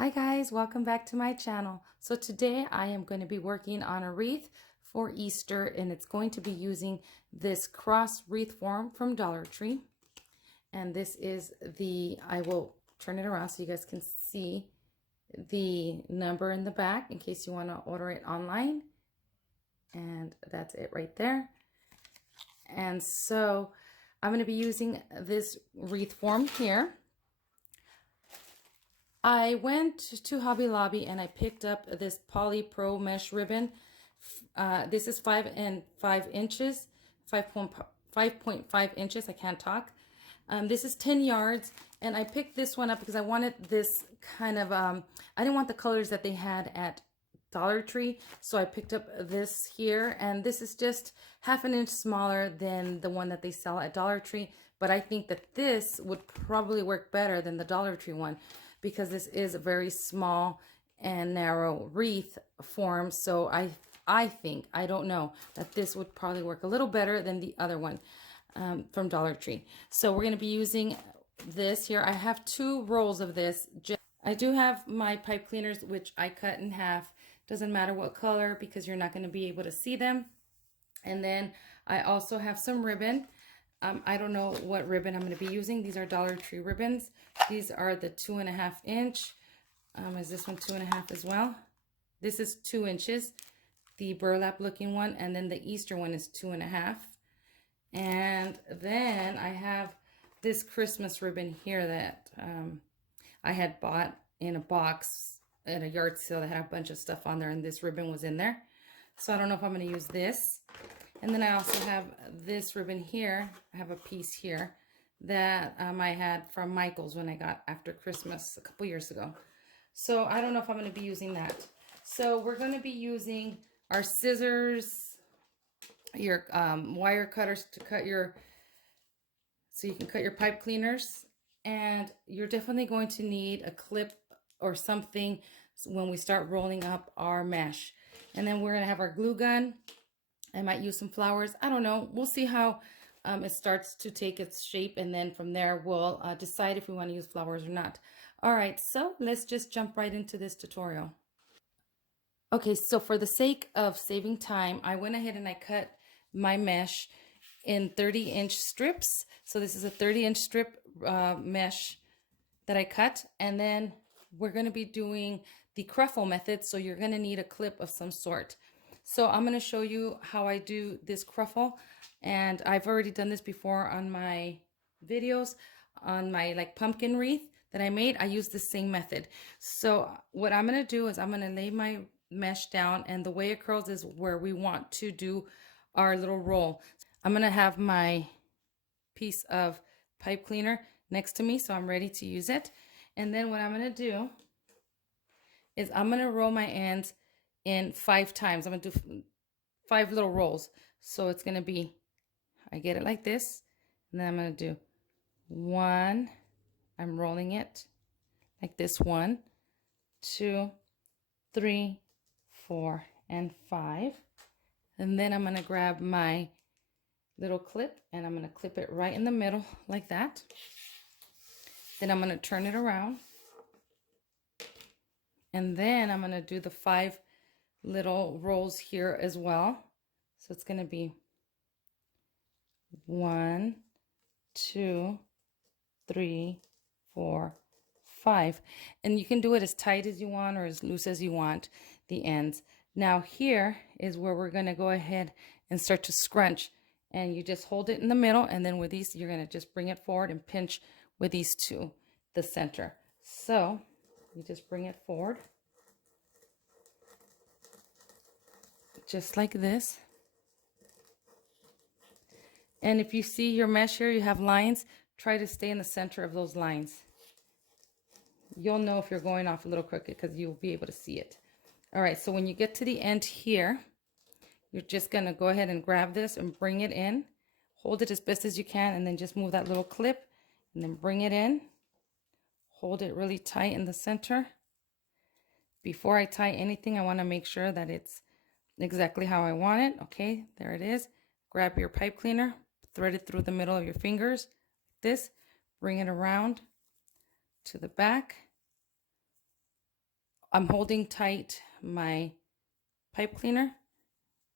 Hi guys, welcome back to my channel. So today I am going to be working on a wreath for Easter, and it's going to be using this cross wreath form from Dollar Tree. And this is I will turn it around so you guys can see the number in the back in case you want to order it online. And that's it right there. And so I'm going to be using this wreath form here. I went to Hobby Lobby and I picked up this Poly Pro mesh ribbon. This is 5 inches, 5.5 inches. I can't talk. This is 10 yards, and I picked this one up because I wanted this kind of, I didn't want the colors that they had at Dollar Tree, so I picked up this here, and this is just half an inch smaller than the one that they sell at Dollar Tree, but I think that this would probably work better than the Dollar Tree one because this is a very small and narrow wreath form, so I think, I don't know, that this would probably work a little better than the other one from Dollar Tree. So we're going to be using this here. I have 2 rolls of this. I do have my pipe cleaners, which I cut in half. Doesn't matter what color because you're not going to be able to see them. And then I also have some ribbon. I don't know what ribbon I'm going to be using. These are Dollar Tree ribbons. These are the 2.5 inch. Is this one 2.5 as well? This is 2 inches, the burlap looking one, and then the Easter one is 2.5. And then I have this Christmas ribbon here that I had bought in a box at a yard sale that had a bunch of stuff on there, and this ribbon was in there. So I don't know if I'm going to use this. And then I also have this ribbon here. I have a piece here that I had from Michael's when I got after Christmas a couple years ago. So I don't know if I'm going to be using that. So we're going to be using our scissors, your wire cutters to cut so you can cut your pipe cleaners, and you're definitely going to need a clip or something when we start rolling up our mesh. And then we're going to have our glue gun. I might use some flowers. I don't know. We'll see how it starts to take its shape, and then from there we'll decide if we want to use flowers or not. All right, so let's just jump right into this tutorial. Okay, so for the sake of saving time, I went ahead and I cut my mesh in 30-inch strips. So this is a 30-inch strip mesh that I cut, and then we're going to be doing the Cruffin method, so you're going to need a clip of some sort. So I'm going to show you how I do this Cruffin, and I've already done this before on my videos on my like pumpkin wreath that I made. I use the same method. So what I'm going to do is I'm going to lay my mesh down, and the way it curls is where we want to do our little roll. I'm going to have my piece of pipe cleaner next to me, so I'm ready to use it. And then what I'm going to do is I'm going to roll my ends in 5 times. I'm going to do 5 little rolls. So it's going to be, I get it like this, and then I'm going to do 1, I'm rolling it like this, 1, 2, 3, 4, and 5. And then I'm going to grab my little clip and I'm going to clip it right in the middle like that. Then I'm going to turn it around. And then I'm going to do the 5 little rolls here as well. So it's going to be 1, 2, 3, 4, 5. And you can do it as tight as you want or as loose as you want, the ends. Now here is where we're going to go ahead and start to scrunch. And you just hold it in the middle, and then with these, you're going to just bring it forward and pinch with these to the center. So you just bring it forward. Just like this. And if you see your mesh here, you have lines, try to stay in the center of those lines. You'll know if you're going off a little crooked because you'll be able to see it. All right, so when you get to the end here, you're just going to go ahead and grab this and bring it in. Hold it as best as you can, and then just move that little clip and then bring it in. Hold it really tight in the center. Before I tie anything, I want to make sure that it's exactly how I want it. Okay, there it is. Grab your pipe cleaner, thread it through the middle of your fingers like this, bring it around to the back, I'm holding tight my pipe cleaner.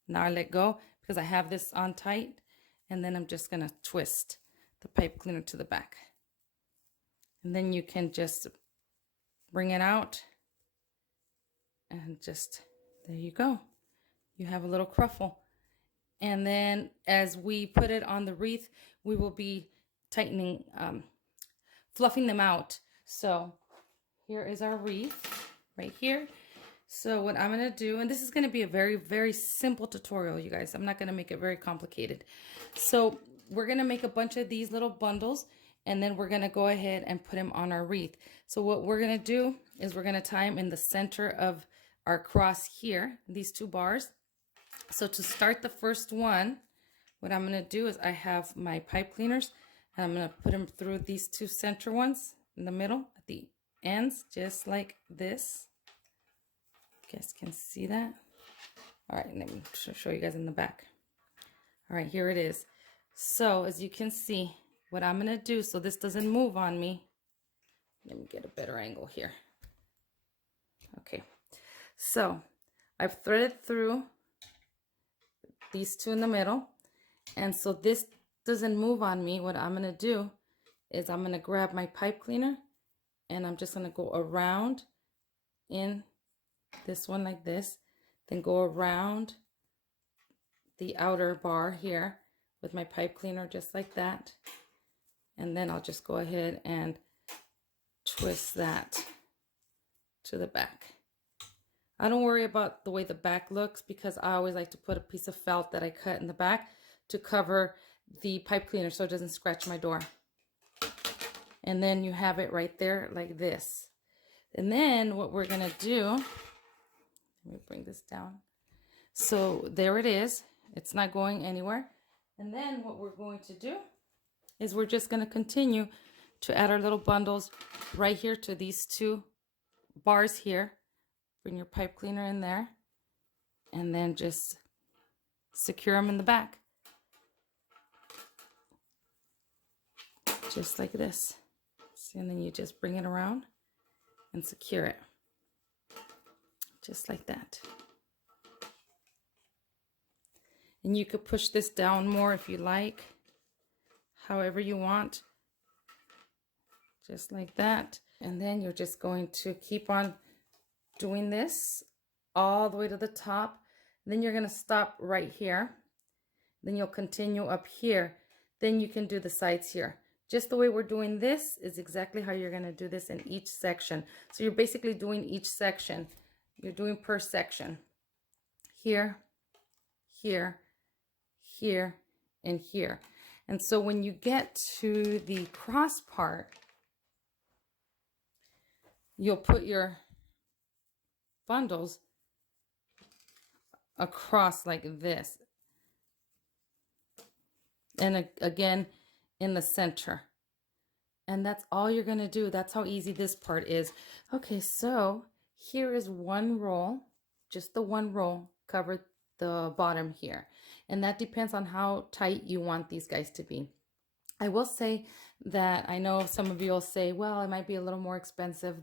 Now I let go because I have this on tight, and then I'm just gonna twist the pipe cleaner to the back. And then you can just bring it out and just, there you go. You have a little cruffle. And then as we put it on the wreath, we will be tightening, fluffing them out. So here is our wreath right here. So what I'm going to do, and this is going to be a very, very simple tutorial, you guys. I'm not going to make it very complicated. So we're going to make a bunch of these little bundles, and then we're going to go ahead and put them on our wreath. So what we're going to do is we're going to tie them in the center of our cross here, these two bars. So to start the first one, what I'm going to do is I have my pipe cleaners, and I'm going to put them through these two center ones in the middle at the ends, just like this. You guys can see that. All right, let me show you guys in the back. All right, here it is. So as you can see, what I'm going to do so this doesn't move on me, let me get a better angle here. Okay, so I've threaded through these two in the middle, and so this doesn't move on me. What I'm going to do is I'm going to grab my pipe cleaner, and I'm just going to go around in this one like this, then go around the outer bar here with my pipe cleaner just like that, and then I'll just go ahead and twist that to the back. I don't worry about the way the back looks because I always like to put a piece of felt that I cut in the back to cover the pipe cleaner so it doesn't scratch my door. And then you have it right there like this. And then what we're gonna do, let me bring this down. So there it is. It's not going anywhere. And then what we're going to do is we're just gonna continue to add our little bundles right here to these two bars here. Bring your pipe cleaner in there and then just secure them in the back. Just like this. See, and then you just bring it around and secure it. Just like that. And you could push this down more if you like, however you want. Just like that. And then you're just going to keep on doing this all the way to the top. Then you're going to stop right here. Then you'll continue up here. Then you can do the sides here. Just the way we're doing this is exactly how you're going to do this in each section. So you're basically doing each section. You're doing per section. Here, here, here, and here. And so when you get to the cross part, you'll put your bundles across like this, and again in the center, and that's all you're gonna do. That's how easy this part is. Okay, so here is one roll, just the one roll, cover the bottom here, and that depends on how tight you want these guys to be. I will say that I know some of you will say, well, it might be a little more expensive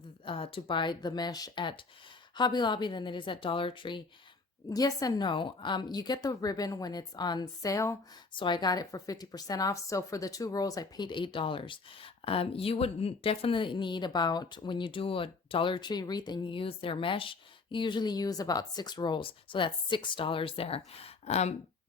to buy the mesh at Hobby Lobby than it is at Dollar Tree. Yes and no. You get the ribbon when it's on sale, so I got it for 50% off. So for the two rolls, I paid $8. You would definitely need about, when you do a Dollar Tree wreath and you use their mesh, you usually use about 6 rolls. So that's $6 there.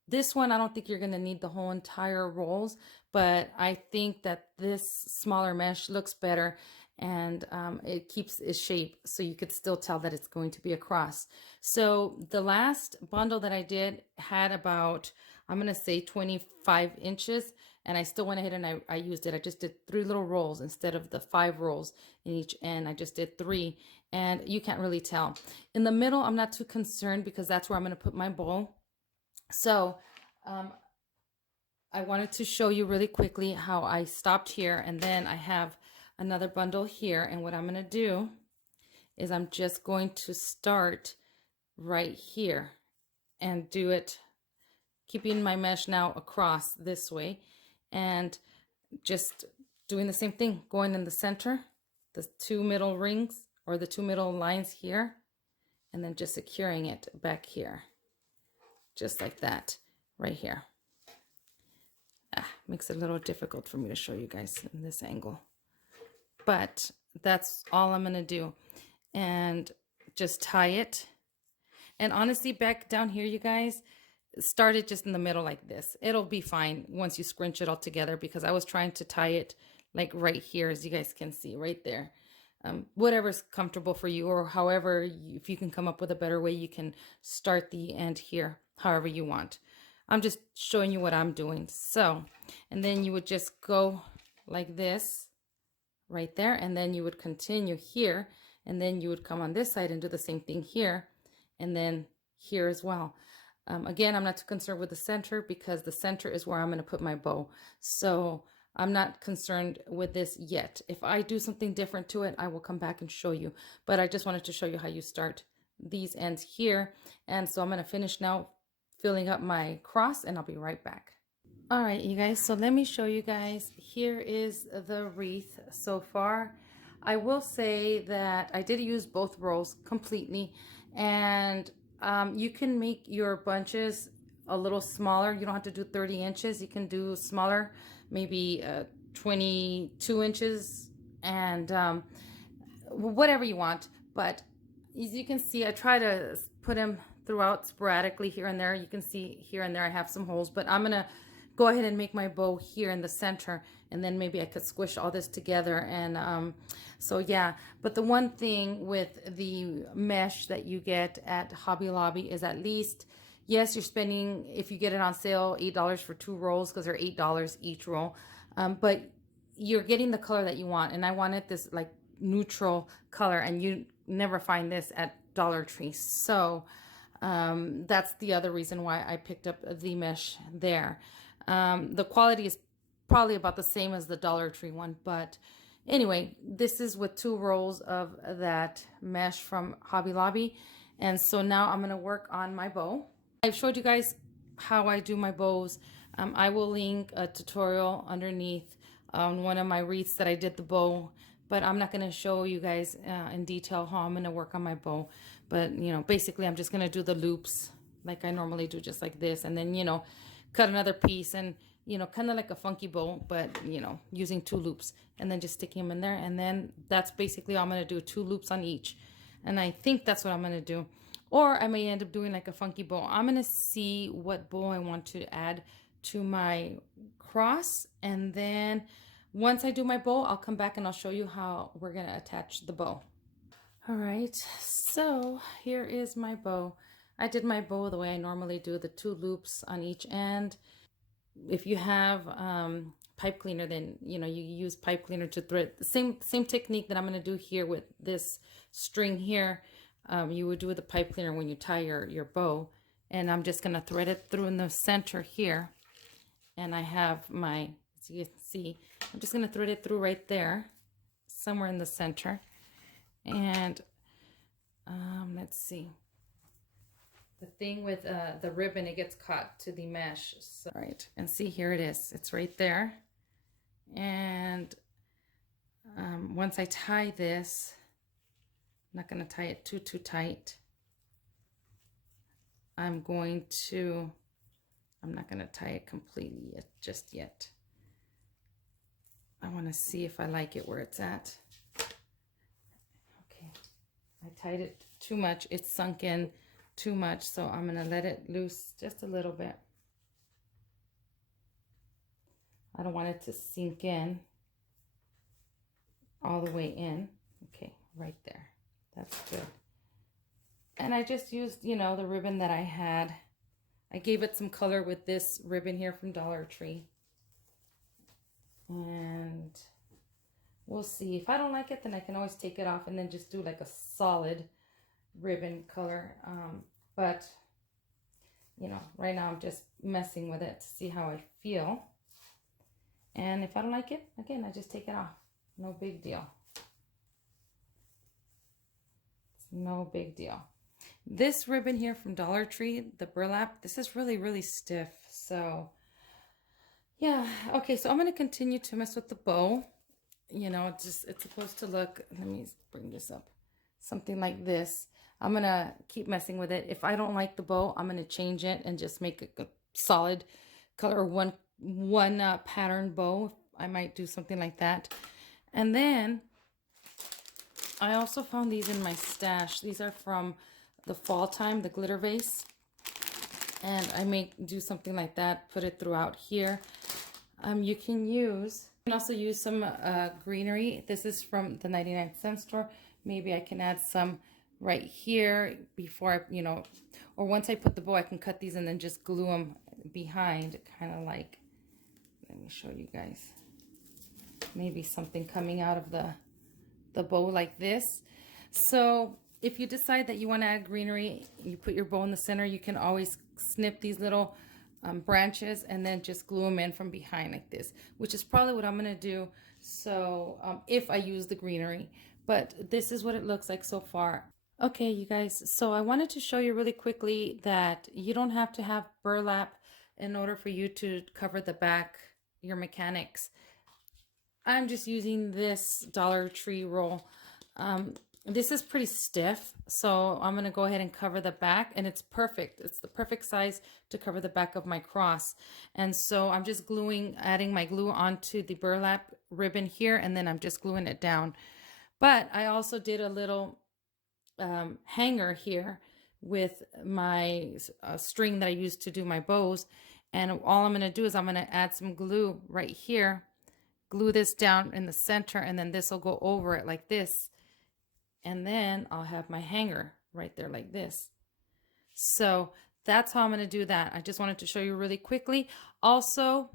This one, I don't think you're going to need the whole entire rolls, but I think that this smaller mesh looks better, and it keeps its shape, so you could still tell that it's going to be a cross. So the last bundle that I did had about, I'm going to say 25 inches, and I still went ahead and I used it. I just did 3 little rolls instead of the 5 rolls in each end. I just did 3, and you can't really tell. In the middle, I'm not too concerned because that's where I'm going to put my bowl. So I wanted to show you really quickly how I stopped here, and then I have another bundle here, and what I'm going to do is I'm just going to start right here and do it, keeping my mesh now across this way, and just doing the same thing, going in the center, the 2 middle rings or the 2 middle lines here, and then just securing it back here, just like that, right here. Makes it a little difficult for me to show you guys in this angle, but that's all I'm gonna do, and just tie it. And honestly, back down here, you guys, start it just in the middle like this. It'll be fine once you scrunch it all together, because I was trying to tie it like right here, as you guys can see right there. Whatever's comfortable for you, or however, if you can come up with a better way, you can start the end here however you want. I'm just showing you what I'm doing. So, and then you would just go like this right there, and then you would continue here, and then you would come on this side and do the same thing here, and then here as well. Again, I'm not too concerned with the center, because the center is where I'm going to put my bow. So I'm not concerned with this yet. If I do something different to it, I will come back and show you. But I just wanted to show you how you start these ends here. And so I'm going to finish now filling up my cross, and I'll be right back. All right, you guys, so let me show you guys. Here is the wreath so far. I will say that I did use both rolls completely, and you can make your bunches a little smaller. You don't have to do 30 inches. You can do smaller, maybe 22 inches, and whatever you want. But as you can see, I try to put them throughout sporadically here and there. You can see here and there I have some holes, but I'm gonna go ahead and make my bow here in the center, and then maybe I could squish all this together. And so yeah, but the one thing with the mesh that you get at Hobby Lobby is, at least, yes, you're spending, if you get it on sale, $8 for 2 rolls, because they're $8 each roll, but you're getting the color that you want. And I wanted this like neutral color, and you never find this at Dollar Tree. So that's the other reason why I picked up the mesh there. The quality is probably about the same as the Dollar Tree one, but anyway, this is with 2 rolls of that mesh from Hobby Lobby. And so now I'm going to work on my bow. I've showed you guys how I do my bows. I will link a tutorial underneath on one of my wreaths that I did the bow, but I'm not going to show you guys in detail how I'm going to work on my bow. But, you know, basically I'm just going to do the loops like I normally do, just like this, and then, you know, cut another piece, and, you know, kind of like a funky bow, but, you know, using 2 loops, and then just sticking them in there. And then that's basically all I'm going to do, 2 loops on each. And I think that's what I'm going to do. Or I may end up doing like a funky bow. I'm going to see what bow I want to add to my cross. And then once I do my bow, I'll come back and I'll show you how we're going to attach the bow. All right, so here is my bow. I did my bow the way I normally do, the 2 loops on each end. If you have pipe cleaner, then, you know, you use pipe cleaner to thread. The same technique that I'm going to do here with this string here, you would do with the pipe cleaner when you tie your bow. And I'm just going to thread it through in the center here. And I have my, as you can see, I'm just going to thread it through right there, somewhere in the center. And let's see. The thing with the ribbon, it gets caught to the mesh. So, right, and see, here it is. It's right there. And once I tie this, I'm not going to tie it too tight. I'm not going to tie it completely just yet. I want to see if I like it where it's at. Okay, I tied it too much. It's sunk in too much, so I'm going to let it loose just a little bit. I don't want it to sink in all the way in. Okay, right there. That's good. And I just used, you know, the ribbon that I had. I gave it some color with this ribbon here from Dollar Tree. And we'll see. If I don't like it, then I can always take it off and then just do like a solid ribbon color. But, you know, right now I'm just messing with it to see how I feel. And if I don't like it, again, I just take it off. No big deal. It's no big deal. This ribbon here from Dollar Tree, the burlap, this is really, really stiff. So, yeah. Okay, so I'm going to continue to mess with the bow. You know, it's supposed to look, let me bring this up. something like this. I'm gonna keep messing with it. If I don't like the bow, I'm gonna change it and just make a solid color, or one pattern bow. I might do something like that. And then I also found these in my stash. These are from the fall time, the glitter vase. And I may do something like that, put it throughout here. You can also use some greenery. This is from the 99-cent store. Maybe I can add some right here before I, or once I put the bow, I can cut these and then just glue them behind, kind of like, let me show you guys. Maybe something coming out of the bow like this. So if you decide that you want to add greenery, you put your bow in the center, you can always snip these little branches and then just glue them in from behind like this, which is probably what I'm going to do. So if I use the greenery, but this is what it looks like so far. Okay, you guys, so I wanted to show you really quickly that you don't have to have burlap in order for you to cover the back, your mechanics. I'm just using this Dollar Tree roll. This is pretty stiff, so I'm going to go ahead and cover the back, and it's perfect. It's the perfect size to cover the back of my cross. And so I'm just adding my glue onto the burlap ribbon here, and then I'm just gluing it down. But I also did a little hanger here with my string that I used to do my bows. And all I'm going to do is I'm going to add some glue right here, glue this down in the center, and then this will go over it like this. And then I'll have my hanger right there like this. So that's how I'm going to do that. I just wanted to show you really quickly. Also,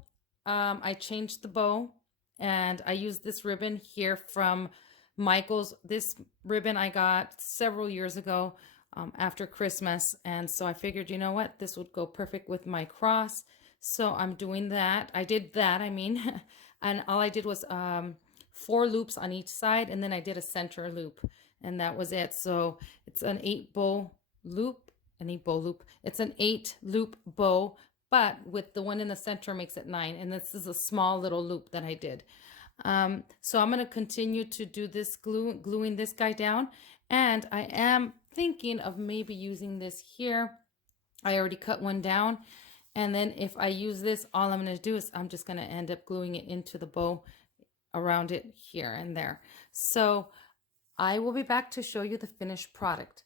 I changed the bow, and I used this ribbon here from Michael's. This ribbon I got several years ago after Christmas. And so I figured, you know what, this would go perfect with my cross. So I'm doing that. I did that, and all I did was 4 loops on each side, and then I did a center loop, and that was it. So it's an 8-bow loop, It's an 8-loop bow, but with the one in the center makes it 9. And this is a small little loop that I did. So I'm going to continue to do this gluing this guy down. And I am thinking of maybe using this here. I already cut one down. And then if I use this, all I'm going to do is I'm just going to end up gluing it into the bow around it here and there. So I will be back to show you the finished product.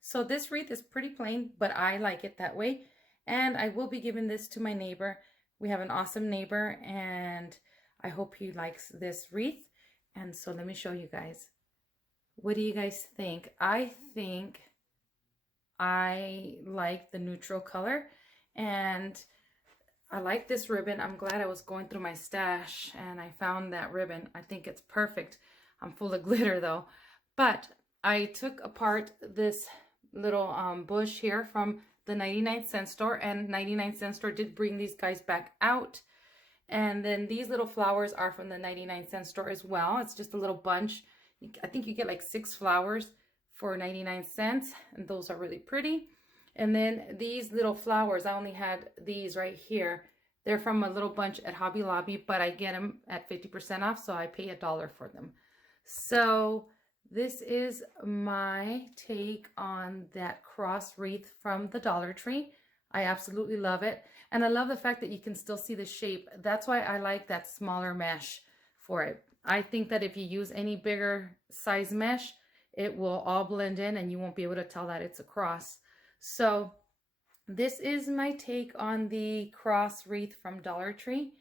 So this wreath is pretty plain, but I like it that way. And I will be giving this to my neighbor. We have an awesome neighbor, and I hope he likes this wreath. And so let me show you guys. What do you guys think? I think I like the neutral color, and I like this ribbon. I'm glad I was going through my stash and I found that ribbon. I think it's perfect. I'm full of glitter though. But I took apart this little bush here from the 99-cent store, and 99-cent store did bring these guys back out. And then these little flowers are from the 99-cent store as well. It's just a little bunch. I think you get like 6 flowers for 99 cents, and those are really pretty. And then these little flowers, I only had these right here. They're from a little bunch at Hobby Lobby, but I get them at 50% off, so I pay $1 for them. So this is my take on that cross wreath from the Dollar Tree. I absolutely love it. And I love the fact that you can still see the shape. That's why I like that smaller mesh for it. I think that if you use any bigger size mesh, it will all blend in and you won't be able to tell that it's a cross. So this is my take on the cross wreath from Dollar Tree.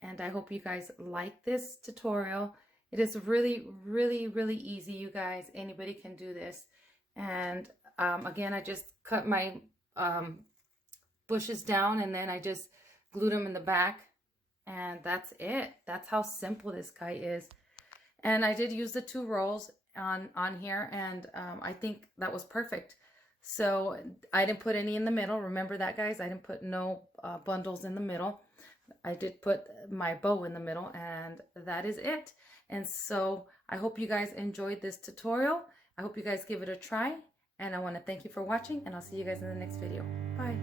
And I hope you guys like this tutorial. It is really, really, really easy, you guys. Anybody can do this. And again, I just cut my bushes down, and then I just glued them in the back, and that's it. That's how simple this guy is. And I did use the 2 rolls on here, and I think that was perfect. So I didn't put any in the middle. Remember that, guys? I didn't put no bundles in the middle. I did put my bow in the middle, and that is it. And so I hope you guys enjoyed this tutorial. I hope you guys give it a try, and I want to thank you for watching, and I'll see you guys in the next video. Bye.